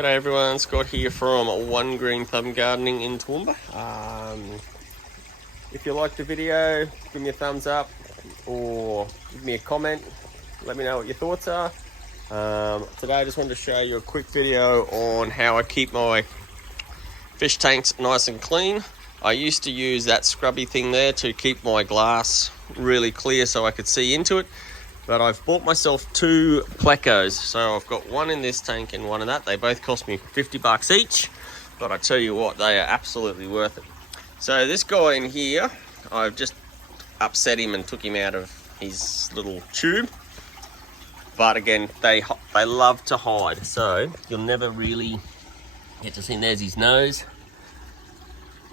G'day everyone, Scott here from One Green Thumb Gardening in Toowoomba. If you liked the video, give me a thumbs up or give me a comment. Let me know what your thoughts are. Today I just wanted to show you a quick video on how I keep my fish tanks nice and clean. I used to use that scrubby thing there to keep my glass really clear so I could see into it. But I've bought myself two plecos. So I've got one in this tank and one in that. They both cost me 50 bucks each. But I tell you what, they are absolutely worth it. So this guy in here, I've just upset him and took him out of his little tube. But again, they love to hide. So you'll never really get to see him. There's his nose.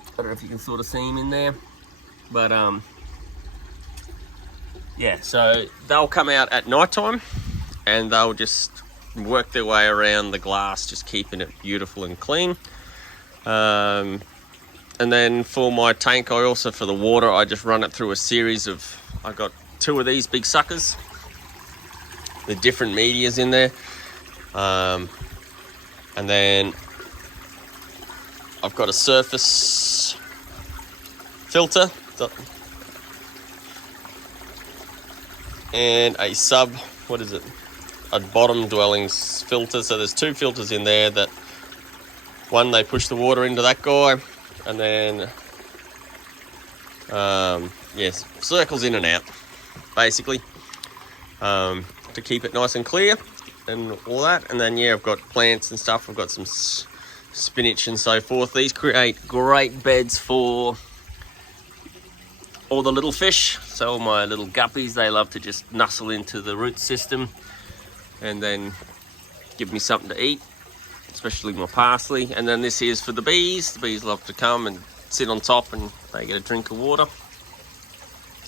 I don't know if you can sort of see him in there. But yeah, so they'll come out at night time and they'll just work their way around the glass, just keeping it beautiful and clean. And then for my tank, I also, for the water, I just run it through a series of, I got two of these big suckers with different medias in there. And then I've got a surface filter and a sub, what is it, a bottom dwellings filter. So there's two filters in there. That one, they push the water into that guy, and then yes, circles in and out basically, to keep it nice and clear and all that. And then yeah, I've got plants and stuff. I've got some spinach and so forth. These create great beds for all the little fish. So all my little guppies, they love to just nuzzle into the root system and then give me something to eat, especially my parsley. And then this is for the bees. The bees love to come and sit on top and they get a drink of water.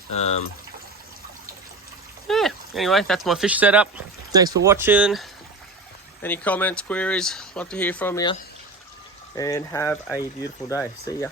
Yeah, anyway, that's my fish setup. Thanks for watching. Any comments, queries, love to hear from you. And have a beautiful day. See ya.